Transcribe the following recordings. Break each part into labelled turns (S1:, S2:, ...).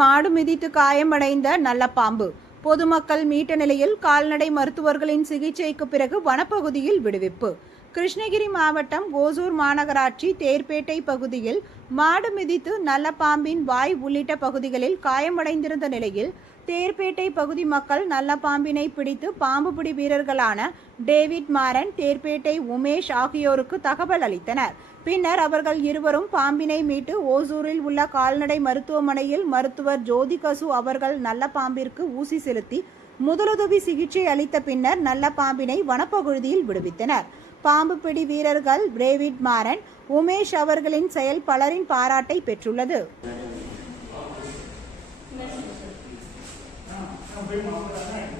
S1: மாடு மிதித்து காயமடைந்த நல்ல பாம்பு பொதுமக்கள் மீட்ட நிலையில் கால்நடை மருத்துவர்களின் சிகிச்சைக்கு பிறகு வனப்பகுதியில் விடுவிப்பு. கிருஷ்ணகிரி மாவட்டம் ஓசூர் மாநகராட்சி தேர்பேட்டை பகுதியில் மாடு மிதித்து நல்ல பாம்பின் வாய் உள்ளிட்ட பகுதிகளில் காயமடைந்திருந்த நிலையில் தேர்பேட்டை பகுதி மக்கள் நல்ல பாம்பினை பிடித்து பாம்பு பிடி வீரர்களான டேவிட் மாறன் தேர்பேட்டை உமேஷ் ஆகியோருக்கு தகவல் அளித்தனர். பின்னர் அவர்கள் இருவரும் பாம்பினை மீட்டு ஓசூரில் உள்ள கால்நடை மருத்துவமனையில் மருத்துவர் ஜோதி கசு அவர்கள் நல்ல பாம்பிற்கு ஊசி செலுத்தி முதலுதவி சிகிச்சை அளித்த பின்னர் நல்ல பாம்பினை வனப்பகுதியில் விடுவித்தனர் பாம்பு பிடி வீரர்கள் பிரேவிட் மாறன் உமேஷ் அவர்களின் செயல் பலரின் பாராட்டை பெற்றுள்ளது
S2: Thank
S3: you.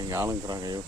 S3: எங்கள் ஆளுங்கிறாங்க. ஐயோ